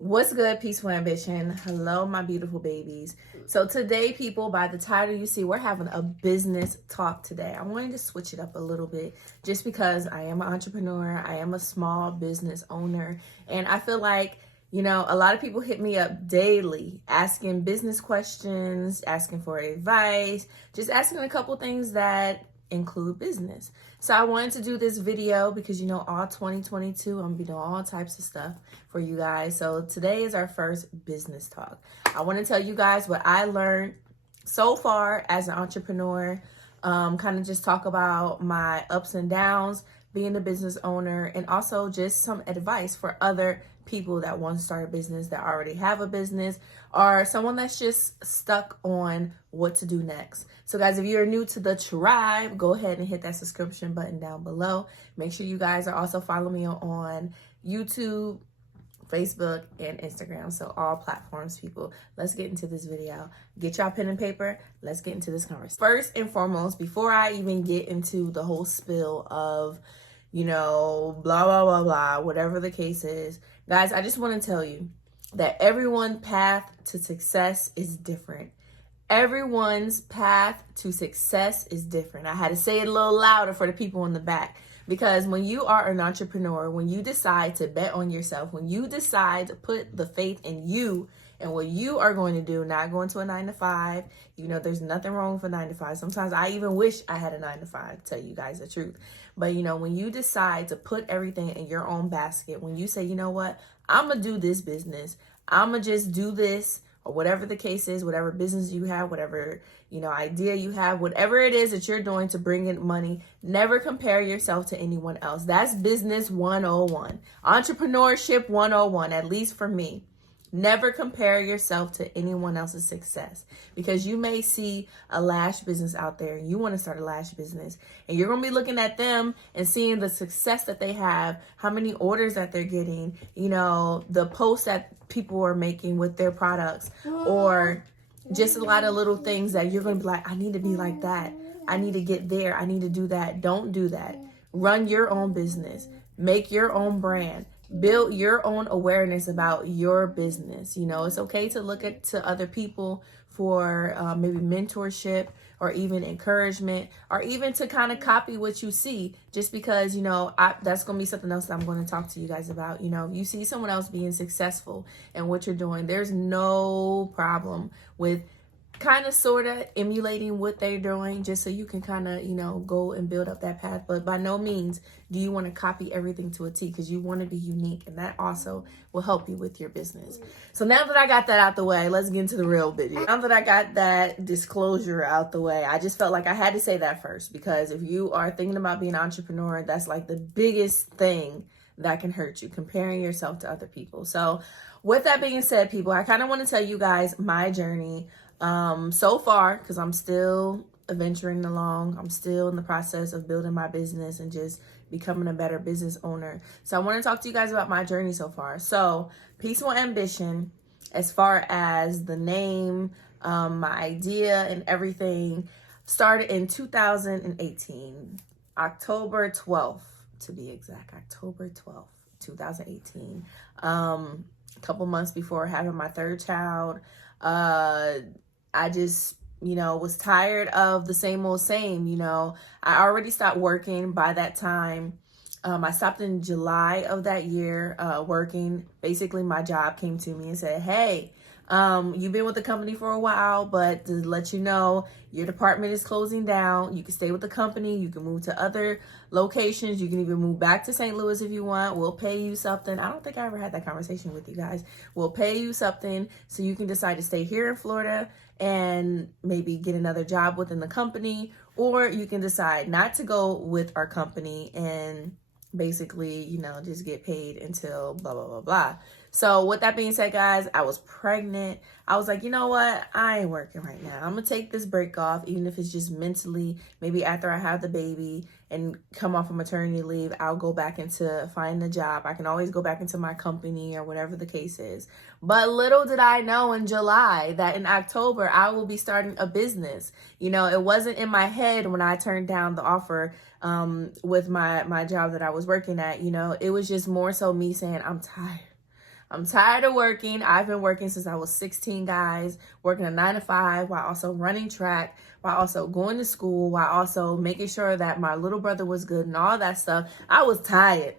What's good, Peaceful Ambition? Hello, my beautiful babies. So today, people, by the title you see, we're having a business talk today. I wanted to switch it up a little bit just because I am an entrepreneur. I am a small business owner. And I feel like, a lot of people hit me up daily asking business questions, asking for advice, just asking a couple things that include business. So I wanted to do this video because all 2022 I'm gonna be doing all types of stuff for you guys. So today is our first business talk. I want to tell you guys what I learned so far as an entrepreneur, kind of just talk about my ups and downs being a business owner, and also just some advice for other people that want to start a business, that already have a business, or someone that's just stuck on what to do next. So guys, if you're new to the tribe, go ahead and hit that subscription button down below. Make sure you guys are also following me on YouTube, Facebook, and Instagram. So all platforms, people. Let's get into this video. Get y'all pen and paper. Let's get into this conversation. First and foremost, before I even get into the whole spill of, blah, blah, blah, blah, whatever the case is, guys, I just want to tell you that everyone's path to success is different. Everyone's path to success is different. I had to say it a little louder for the people in the back. Because when you are an entrepreneur, when you decide to bet on yourself, when you decide to put the faith in you and what you are going to do, not going to a 9-to-5, there's nothing wrong with a 9-to-5. Sometimes I even wish I had a 9-to-5, to tell you guys the truth. But, when you decide to put everything in your own basket, when you say, you know what, I'm going to do this business, I'm going to just do this, or whatever the case is, whatever business you have, whatever, idea you have, whatever it is that you're doing to bring in money, never compare yourself to anyone else. That's business 101. Entrepreneurship 101, at least for me. Never compare yourself to anyone else's success, because you may see a lash business out there and you want to start a lash business, and you're going to be looking at them and seeing the success that they have, how many orders that they're getting, the posts that people are making with their products, or just a lot of little things that you're going to be like, I need to be like that. I need to get there. I need to do that. Don't do that. Run your own business. Make your own brand. Build your own awareness about your business. It's okay to look to other people for maybe mentorship or even encouragement, or even to kind of copy what you see, just because, that's going to be something else that I'm going to talk to you guys about. If you see someone else being successful in what you're doing, there's no problem with kind of sort of emulating what they're doing, just so you can kind of go and build up that path. But by no means do you want to copy everything to a T, because you want to be unique, and that also will help you with your business. So now that I got that out the way, let's get into the real video. Now that I got that disclosure out the way, I just felt like I had to say that first, because if you are thinking about being an entrepreneur, that's like the biggest thing that can hurt you, comparing yourself to other people. So with that being said, people, I kind of want to tell you guys my journey so far, because I'm still adventuring along. I'm still in the process of building my business and just becoming a better business owner. So I want to talk to you guys about my journey so far. So Peaceful Ambition, as far as the name, my idea and everything, started in 2018, October 12th to be exact, October 12th, 2018. A couple months before having my third child. I just, was tired of the same old same. I already stopped working by that time. I stopped in July of that year working. Basically, my job came to me and said, hey, you've been with the company for a while, but to let you know, your department is closing down. You can stay with the company. You can move to other locations. You can even move back to St. Louis if you want. We'll pay you something. I don't think I ever had that conversation with you guys. We'll pay you something so you can decide to stay here in Florida and maybe get another job within the company, or you can decide not to go with our company and basically, just get paid until blah, blah, blah, blah. So with that being said, guys, I was pregnant. I was like, you know what? I ain't working right now. I'm going to take this break off, even if it's just mentally. Maybe after I have the baby and come off of maternity leave, I'll go back into finding a job. I can always go back into my company or whatever the case is. But little did I know in July that in October, I will be starting a business. It wasn't in my head when I turned down the offer with my job that I was working at. It was just more so me saying, I'm tired. I'm tired of working. I've been working since I was 16, guys, working a 9 to 5 while also running track, while also going to school, while also making sure that my little brother was good and all that stuff. I was tired.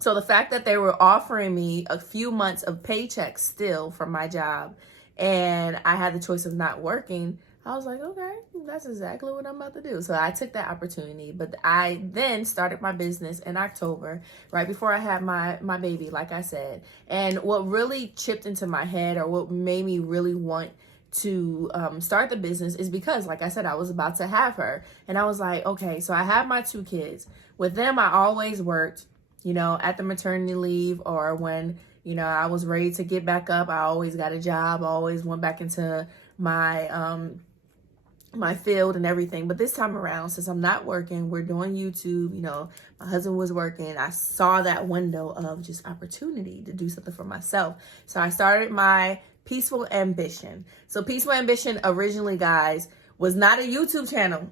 So the fact that they were offering me a few months of paychecks still from my job, and I had the choice of not working, I was like, okay, that's exactly what I'm about to do. So I took that opportunity. But I then started my business in October, right before I had my baby, like I said. And what really chipped into my head, or what made me really want to start the business, is because, like I said, I was about to have her. And I was like, okay, so I have my 2 kids. With them, I always worked, at the maternity leave, or when, I was ready to get back up. I always got a job. I always went back into my my field and everything. But this time around, since I'm not working, we're doing YouTube, my husband was working. I saw that window of just opportunity to do something for myself. So I started my Peaceful Ambition. So Peaceful Ambition originally, guys, was not a YouTube channel.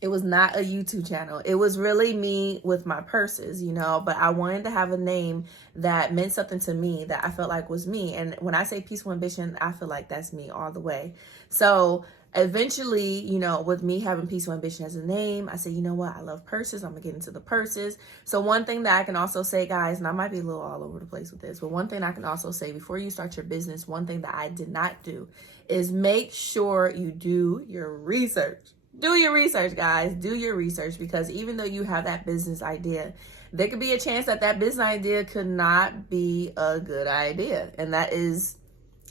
It was not a YouTube channel. It was really me with my purses, but I wanted to have a name that meant something to me, that I felt like was me. And when I say Peaceful Ambition, I feel like that's me all the way. So eventually, with me having Peaceful Ambition as a name, I said, you know what? I love purses. I'm going to get into the purses. So one thing that I can also say, guys, and I might be a little all over the place with this, but one thing I can also say before you start your business, one thing that I did not do is make sure you do your research. Do your research, guys. Do your research, because even though you have that business idea, there could be a chance that that business idea could not be a good idea. And that is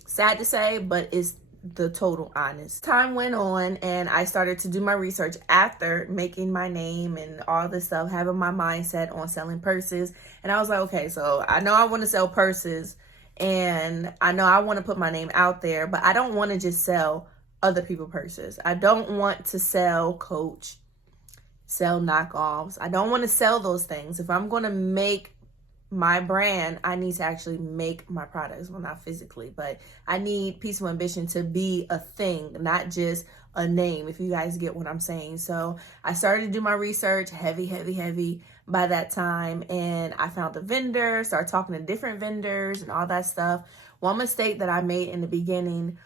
sad to say, but it's the total honest. Time went on, and I started to do my research after making my name and all this stuff, having my mindset on selling purses. And I was like, okay, so I know I want to sell purses, and I know I want to put my name out there, but I don't want to just sell other people purses. I don't want to sell Coach, sell knockoffs. I don't want to sell those things. If I'm going to make my brand, I need to actually make my products. Well, not physically, but I need Peaceful Ambition to be a thing, not just a name, if you guys get what I'm saying. So I started to do my research heavy by that time, and I found a vendor, started talking to different vendors and all that stuff. One mistake that I made in the beginning,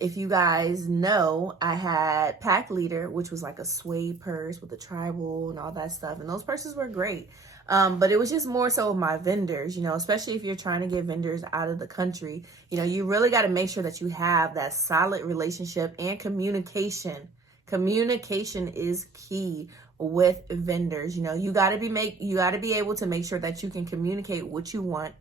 if you guys know, I had Pack Leader, which was like a suede purse with a tribal and all that stuff. And those purses were great. But it was just more so my vendors, especially if you're trying to get vendors out of the country, you really got to make sure that you have that solid relationship and communication. Communication is key with vendors. You got to be able to make sure that you can communicate what you want,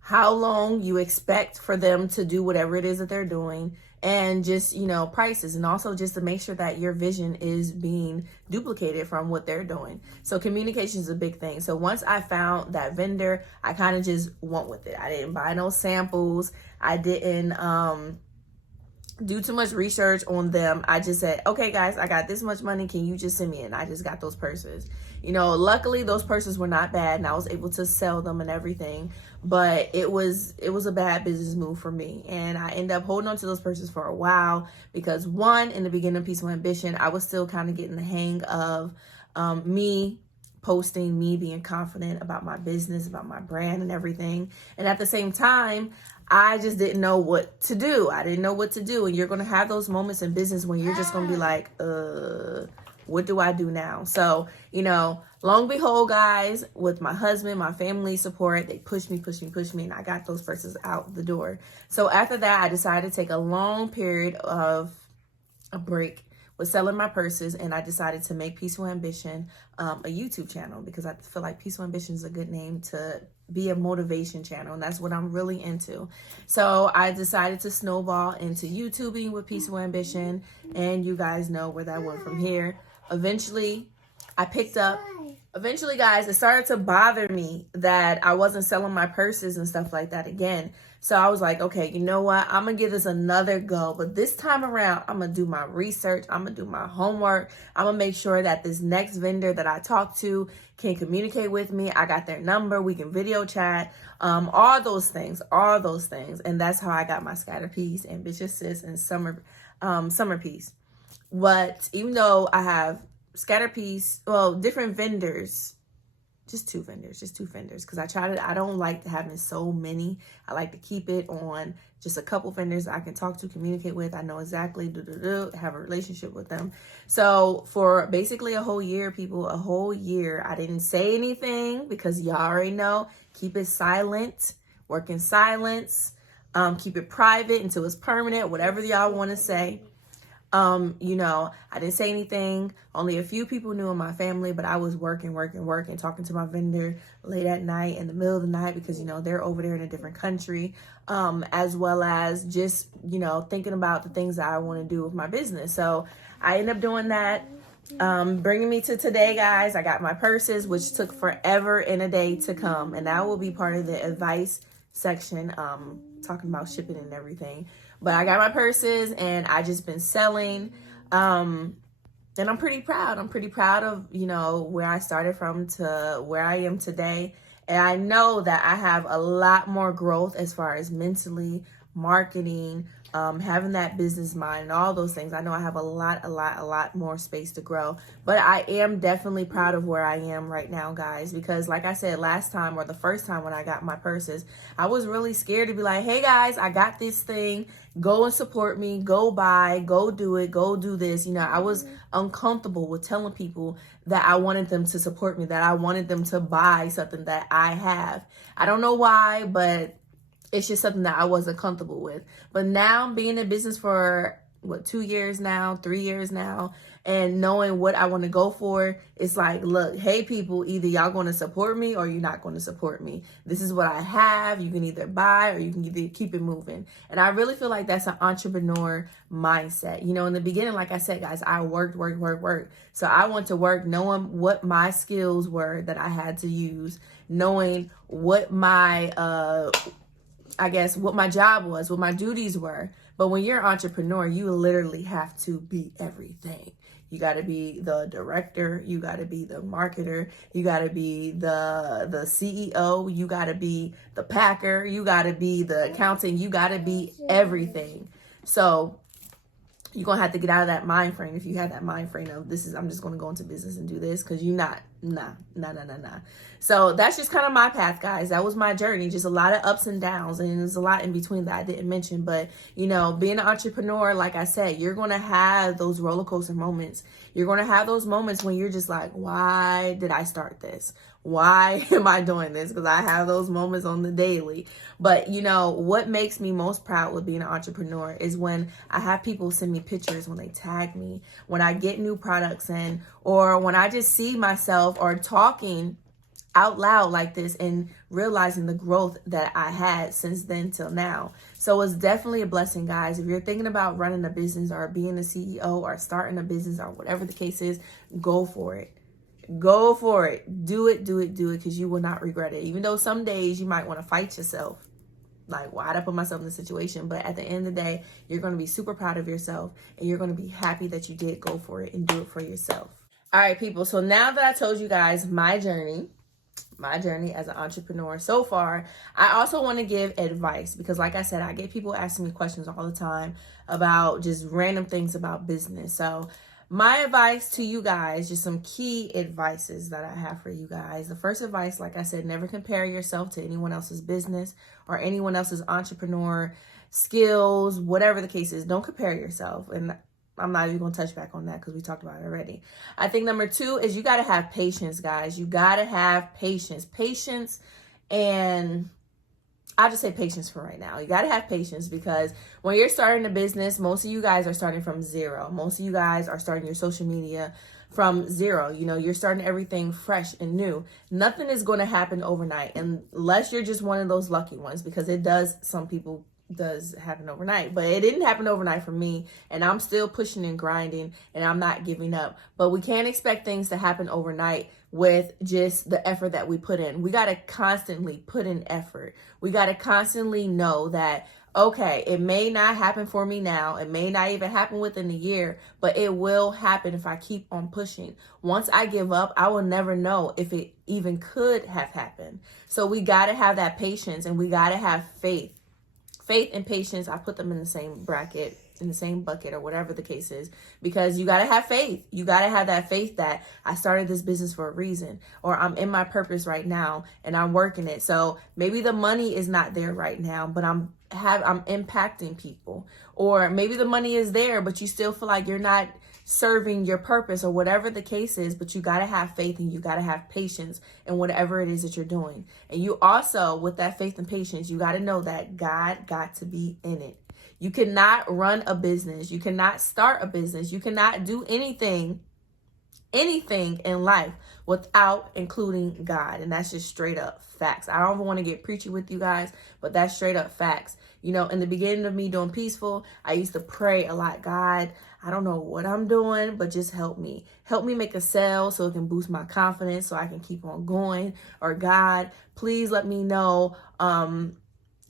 how long you expect for them to do whatever it is that they're doing, and just, prices, and also just to make sure that your vision is being duplicated from what they're doing. So communication is a big thing. So once I found that vendor, I kind of just went with it. I didn't buy no samples. I didn't do too much research on them. I just said, okay, guys, I got this much money. Can you just send me it? And I just got those purses. Luckily those purses were not bad, and I was able to sell them and everything. But it was a bad business move for me. And I ended up holding on to those purses for a while because, one, in the beginning of Peaceful Ambition, I was still kind of getting the hang of me posting, me being confident about my business, about my brand and everything. And at the same time, I just didn't know what to do. I didn't know what to do. And you're going to have those moments in business when you're just going to be like, what do I do now? So, long behold, guys, with my husband, my family support, they pushed me, and I got those purses out the door. So after that, I decided to take a long period of a break with selling my purses, and I decided to make Peaceful Ambition a YouTube channel, because I feel like Peaceful Ambition is a good name to be a motivation channel, and that's what I'm really into. So I decided to snowball into YouTubing with Peaceful Ambition, and you guys know where that went from here. Eventually, guys, it started to bother me that I wasn't selling my purses and stuff like that again. So I was like, okay, you know what? I'm going to give this another go. But this time around, I'm going to do my research. I'm going to do my homework. I'm going to make sure that this next vendor that I talk to can communicate with me. I got their number. We can video chat. All those things. And that's how I got my Scatter Piece, Ambitious Sis, and Summer Piece. But even though I have Scatter Piece, different vendors just two vendors, because I don't like having so many. I like to keep it on just a couple vendors I can talk to, communicate with. I know exactly, have a relationship with them. So for basically a whole year, people, a whole year, I didn't say anything because y'all already know, keep it silent, work in silence, keep it private until it's permanent, whatever y'all want to say. You know, I didn't say anything. Only a few people knew in my family, but I was working, talking to my vendor late at night, in the middle of the night, because, you know, they're over there in a different country, as well as just, you know, thinking about the things that I want to do with my business. So I ended up doing that. Bringing me to today, guys. I got my purses, which took forever and a day to come, and that will be part of the advice section, talking about shipping and everything. But I got my purses and I just been selling. And I'm pretty proud. I'm pretty proud of, you know, where I started from to where I am today. And I know that I have a lot more growth as far as mentally, marketing, having that business mind and all those things. I know I have a lot more space to grow, but I am definitely proud of where I am right now, guys, because like I said, last time, or the first time when I got my purses, I was really scared to be like, hey guys, I got this thing, go and support me, go buy, go do it, go do this. You know, I was uncomfortable with telling people that I wanted them to support me, that I wanted them to buy something that I have. I don't know why, but it's just something that I wasn't comfortable with. But now, being in business for 2 years now, 3 years now, and knowing what I want to go for, it's like, look, hey people, either y'all going to support me or you're not going to support me. This is what I have. You can either buy or you can either keep it moving. And I really feel like that's an entrepreneur mindset. You know, in the beginning, like I said, guys, I worked. So I went to work knowing what my skills were that I had to use, knowing what my what my job was, what my duties were. But when you're an entrepreneur, you literally have to be everything. You got to be the director, you got to be the marketer, you got to be the CEO, you got to be the packer, you got to be the accountant, you got to be everything. So you're going to have to get out of that mind frame. If you have that mind frame of I'm just going to go into business and do this, because you're not. Nah. So that's just kind of my path, guys. That was my journey. Just a lot of ups and downs, and there's a lot in between that I didn't mention. But, you know, being an entrepreneur, like I said, you're going to have those roller coaster moments. You're going to have those moments when you're just like, why did I start this? Why am I doing this? Because I have those moments on the daily. But, you know, what makes me most proud with being an entrepreneur is when I have people send me pictures, when they tag me, when I get new products in, or when I just see myself or talking out loud like this and realizing the growth that I had since then till now. So it's definitely a blessing, guys. If you're thinking about running a business or being a CEO or starting a business or whatever the case is, go for it. Go for it. Do it, because you will not regret it. Even though some days you might want to fight yourself. Like, why'd I put myself in this situation? But at the end of the day, you're going to be super proud of yourself, and you're going to be happy that you did go for it and do it for yourself. All right, people. So now that I told you guys my journey as an entrepreneur so far, I also want to give advice, because like I said, I get people asking me questions all the time about just random things about business. So my advice to you guys, just some key advices that I have for you guys. The first advice, like I said, never compare yourself to anyone else's business or anyone else's entrepreneur skills, whatever the case is. Don't compare yourself. And I'm not even going to touch back on that because we talked about it already. I think number 2 is you got to have patience, guys. You got to have patience. Patience, and I'll just say patience for right now. You got to have patience, because when you're starting a business, most of you guys are starting from zero. Most of you guys are starting your social media from zero. You know, you're starting everything fresh and new. Nothing is going to happen overnight unless you're just one of those lucky ones, because some people does happen overnight, but it didn't happen overnight for me, and I'm still pushing and grinding, and I'm not giving up. But we can't expect things to happen overnight with just the effort that we put in. We got to constantly put in effort. We got to constantly know that, okay, it may not happen for me now. It may not even happen within a year, but it will happen if I keep on pushing. Once I give up, I will never know if it even could have happened. So we got to have that patience, and we got to have faith. Faith and patience, I put them in the same bracket. in the same bucket or whatever the case is, because you got to have faith. You got to have that faith that I started this business for a reason, or I'm in my purpose right now and I'm working it. So maybe the money is not there right now, but I'm impacting people. Or maybe the money is there, but you still feel like you're not serving your purpose, or whatever the case is. But you got to have faith and you got to have patience in whatever it is that you're doing. And you also, with that faith and patience, you got to know that God got to be in it. You cannot run a business. You cannot start a business. You cannot do anything in life without including God. And that's just straight up facts. I don't want to get preachy with you guys, but that's straight up facts. You know, in the beginning of me doing Peaceful, I used to pray a lot. God, I don't know what I'm doing, but just help me. Help me make a sale so it can boost my confidence so I can keep on going. Or God, please let me know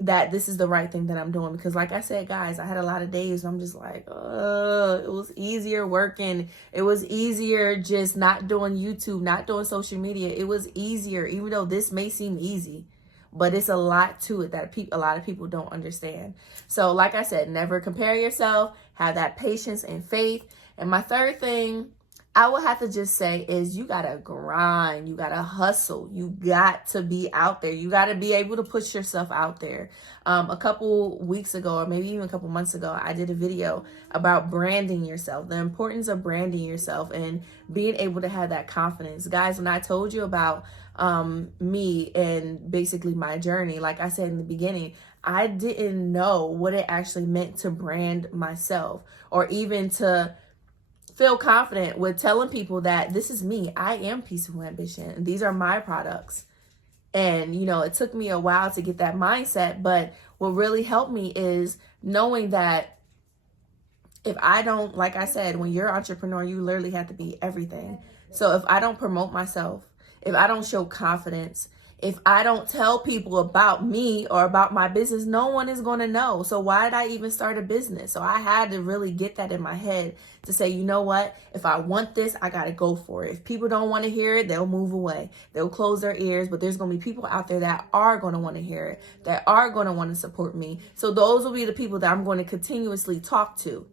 that this is the right thing that I'm doing. Because like I said, guys, I had a lot of days where I'm just like, it was easier working. It was easier just not doing YouTube, not doing social media. It was easier, even though this may seem easy, but it's a lot to it that a lot of people don't understand. So like I said, never compare yourself, have that patience and faith. And my third thing I would have to just say is you got to grind. You got to hustle. You got to be out there. You got to be able to push yourself out there. A couple weeks ago, or maybe even a couple months ago, I did a video about branding yourself, the importance of branding yourself and being able to have that confidence. Guys, when I told you about me and basically my journey, like I said in the beginning, I didn't know what it actually meant to brand myself, or even to feel confident with telling people that this is me. I am Peaceful Ambition, and these are my products. And, you know, it took me a while to get that mindset, but what really helped me is knowing that if I don't, like I said, when you're an entrepreneur, you literally have to be everything. So if I don't promote myself, if I don't show confidence, if I don't tell people about me or about my business, no one is going to know. So why did I even start a business? So I had to really get that in my head to say, you know what? If I want this, I got to go for it. If people don't want to hear it, they'll move away. They'll close their ears, but there's going to be people out there that are going to want to hear it, that are going to want to support me. So those will be the people that I'm going to continuously talk to.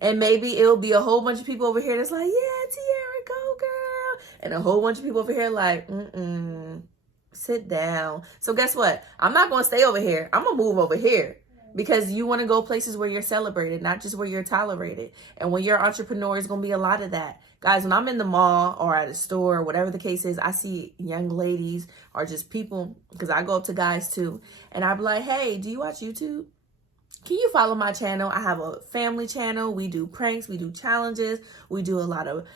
And maybe it'll be a whole bunch of people over here that's like, yeah, Tiera, go girl. And a whole bunch of people over here like, sit down. So guess what? I'm not going to stay over here. I'm going to move over here, because you want to go places where you're celebrated, not just where you're tolerated. And when you're an entrepreneur, it's going to be a lot of that. Guys, when I'm in the mall or at a store, whatever the case is, I see young ladies or just people, because I go up to guys too, and I'll be like, hey, do you watch YouTube? Can you follow my channel? I have a family channel. We do pranks. We do challenges. We do a lot of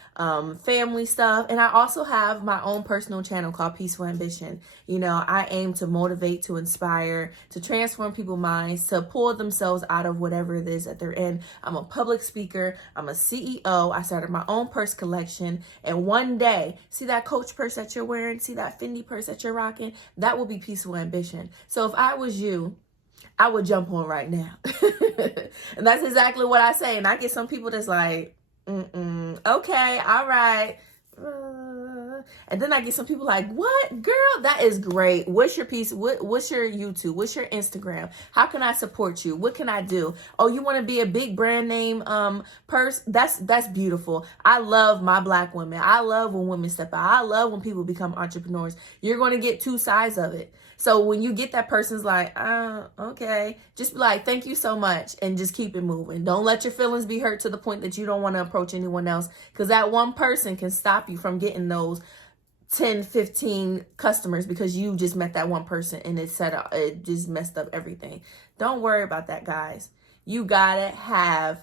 family stuff. And I also have my own personal channel called Peaceful Ambition. You know, I aim to motivate, to inspire, to transform people's minds, to pull themselves out of whatever it is that they're in. I'm a public speaker. I'm a CEO. I started my own purse collection. And one day, see that Coach purse that you're wearing? See that Fendi purse that you're rocking? That will be Peaceful Ambition. So if I was you, I would jump on right now. And that's exactly what I say. And I get some people that's like, okay, all right. And then I get some people like, what, girl, that is great. What's your piece? What's your YouTube? What's your Instagram? How can I support you? What can I do? Oh, you want to be a big brand name purse? That's beautiful. I love my Black women. I love when women step out. I love when people become entrepreneurs. You're going to get two sides of it. So when you get that person's like, okay, just be like, thank you so much, and just keep it moving. Don't let your feelings be hurt to the point that you don't want to approach anyone else, because that one person can stop you from getting those 10, 15 customers because you just met that one person and it just messed up everything. Don't worry about that, guys. You gotta have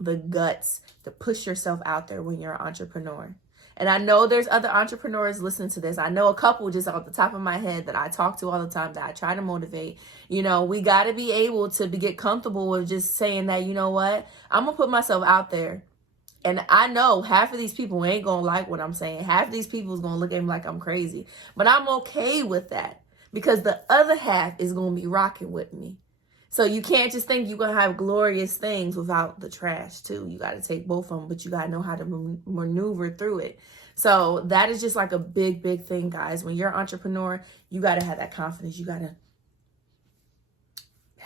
the guts to push yourself out there when you're an entrepreneur. And I know there's other entrepreneurs listening to this. I know a couple just off the top of my head that I talk to all the time, that I try to motivate. You know, we got to be able to get comfortable with just saying that, you know what, I'm going to put myself out there. And I know half of these people ain't going to like what I'm saying. Half of these people is going to look at me like I'm crazy. But I'm okay with that, because the other half is going to be rocking with me. So you can't just think you're going to have glorious things without the trash too. You got to take both of them, but you got to know how to maneuver through it. So that is just like a big, big thing, guys. When you're an entrepreneur, you got to have that confidence. You got to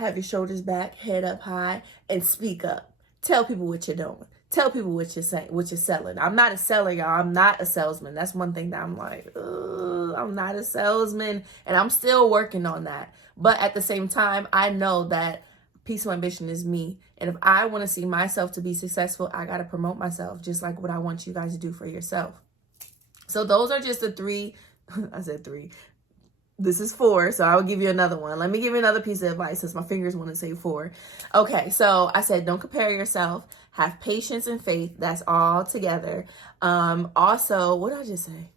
have your shoulders back, head up high, and speak up. Tell people what you're doing. Tell people what you're saying, what you're selling. I'm not a seller, y'all. I'm not a salesman. That's one thing that I'm like, I'm not a salesman, and I'm still working on that. But at the same time, I know that peaceful ambition is me. And if I want to see myself to be successful, I got to promote myself, just like what I want you guys to do for yourself. So those are just the 3. I said 3. This is 4, so I'll give you another one. Let me give you another piece of advice since my fingers want to say 4. Okay, so I said don't compare yourself. Have patience and faith. That's all together. Also, what did I just say?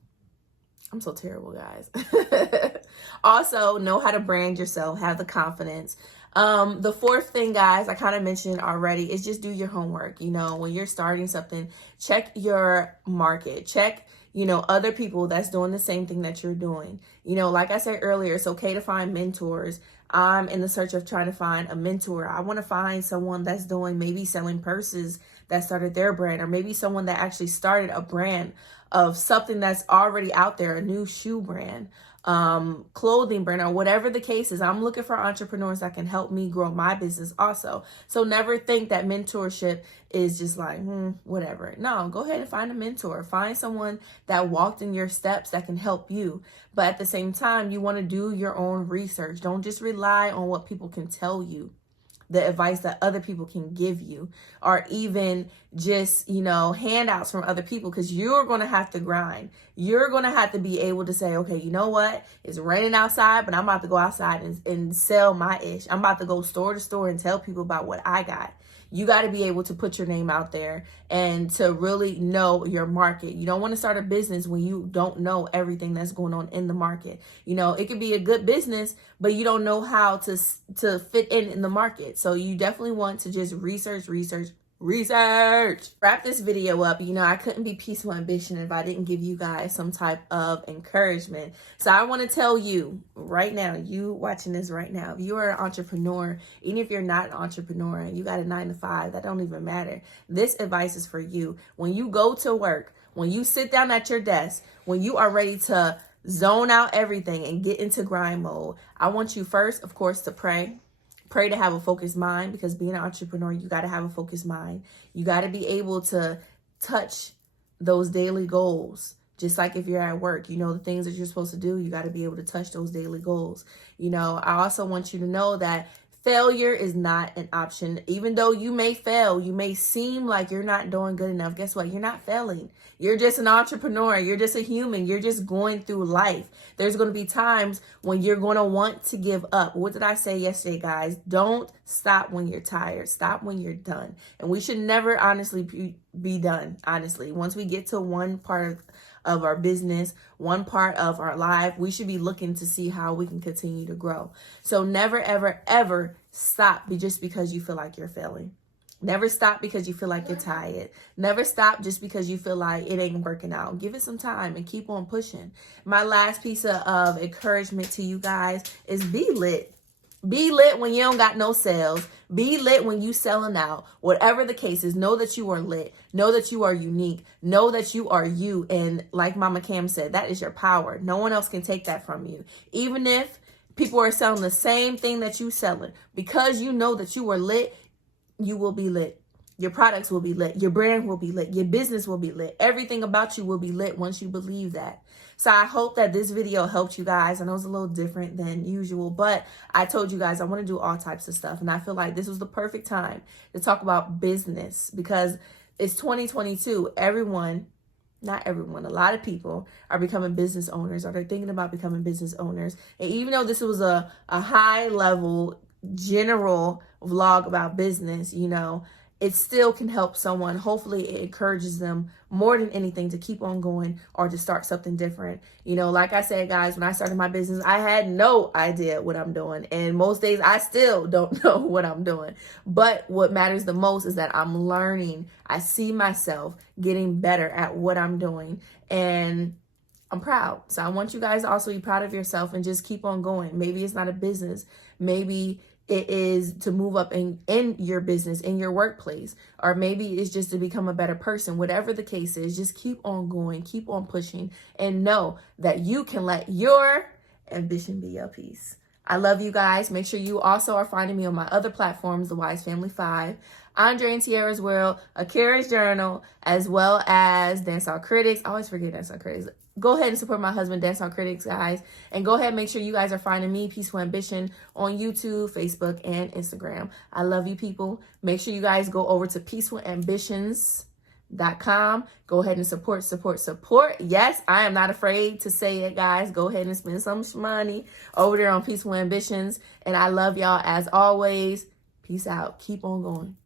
I'm so terrible, guys. Also, know how to brand yourself. Have the confidence. The 4th thing, guys, I kind of mentioned already, is just do your homework. You know, when you're starting something, check your market. Check, you know, other people that's doing the same thing that you're doing. You know, like I said earlier, it's okay to find mentors. I'm in the search of trying to find a mentor. I want to find someone that's doing, maybe selling purses, that started their brand, or maybe someone that actually started a brand of something that's already out there, a new shoe brand, clothing brand, or whatever the case is. I'm looking for entrepreneurs that can help me grow my business also. So never think that mentorship is just like, whatever. No, go ahead and find a mentor. Find someone that walked in your steps that can help you. But at the same time, you want to do your own research. Don't just rely on what people can tell you, the advice that other people can give you, or even just, you know, handouts from other people, because you're going to have to grind. You're going to have to be able to say, okay, you know what? It's raining outside, but I'm about to go outside and sell my ish. I'm about to go store to store and tell people about what I got. You got to be able to put your name out there and to really know your market. You don't want to start a business when you don't know everything that's going on in the market. You know, it could be a good business, but you don't know how to fit in the market. So you definitely want to just research. Wrap this video up. You know, I couldn't be peaceful ambition if I didn't give you guys some type of encouragement. So I want to tell you right now, you watching this right now, if you are an entrepreneur, even if you're not an entrepreneur, you got a 9-to-5, that don't even matter. This advice is for you. When you go to work, when you sit down at your desk, when you are ready to zone out everything and get into grind mode, I want you first, of course, to pray. Pray to have a focused mind, because being an entrepreneur, you got to have a focused mind. You got to be able to touch those daily goals. Just like if you're at work, you know, the things that you're supposed to do, you got to be able to touch those daily goals. You know, I also want you to know that failure is not an option. Even though you may fail, you may seem like you're not doing good enough. Guess what? You're not failing. You're just an entrepreneur. You're just a human. You're just going through life. There's going to be times when you're going to want to give up. What did I say yesterday, guys? Don't stop when you're tired. Stop when you're done. And we should never honestly be done, honestly. Once we get to one part of our business, one part of our life, we should be looking to see how we can continue to grow. So never, ever, ever stop just because you feel like you're failing. Never stop because you feel like you're tired. Never stop just because you feel like it ain't working out. Give it some time and keep on pushing. My last piece of encouragement to you guys is be lit. Be lit when you don't got no sales. Be lit when you selling out. Whatever the case is, know that you are lit. Know that you are unique. Know that you are you. And like Mama Cam said, that is your power. No one else can take that from you. Even if people are selling the same thing that you selling, because you know that you are lit, you will be lit. Your products will be lit. Your brand will be lit. Your business will be lit. Everything about you will be lit once you believe that. So I hope that this video helped you guys. I know it's a little different than usual, but I told you guys I want to do all types of stuff. And I feel like this was the perfect time to talk about business, because it's 2022. Not everyone, a lot of people are becoming business owners, or they're thinking about becoming business owners. And even though this was a high level general vlog about business, you know, it still can help someone. Hopefully it encourages them more than anything to keep on going or to start something different. You know, like I said, guys, when I started my business, I had no idea what I'm doing. And most days I still don't know what I'm doing. But what matters the most is that I'm learning. I see myself getting better at what I'm doing. And I'm proud. So I want you guys to also be proud of yourself and just keep on going. Maybe it's not a business. Maybe it is to move up in your business, in your workplace, or maybe it's just to become a better person. Whatever the case is, just keep on going, keep on pushing, and know that you can let your ambition be your peace. I love you guys. Make sure you also are finding me on my other platforms, The Wise Family 5, Andre&Tiera's World, Akira's Journal, as well as Dancehall Critics. I always forget Dancehall Critics. Go ahead and support my husband, Dancehall Critics, guys. And go ahead and make sure you guys are finding me, Peaceful Ambition, on YouTube, Facebook, and Instagram. I love you, people. Make sure you guys go over to peacefulambitions.com. Go ahead and support. Yes, I am not afraid to say it, guys. Go ahead and spend some money over there on Peaceful Ambitions. And I love y'all as always. Peace out. Keep on going.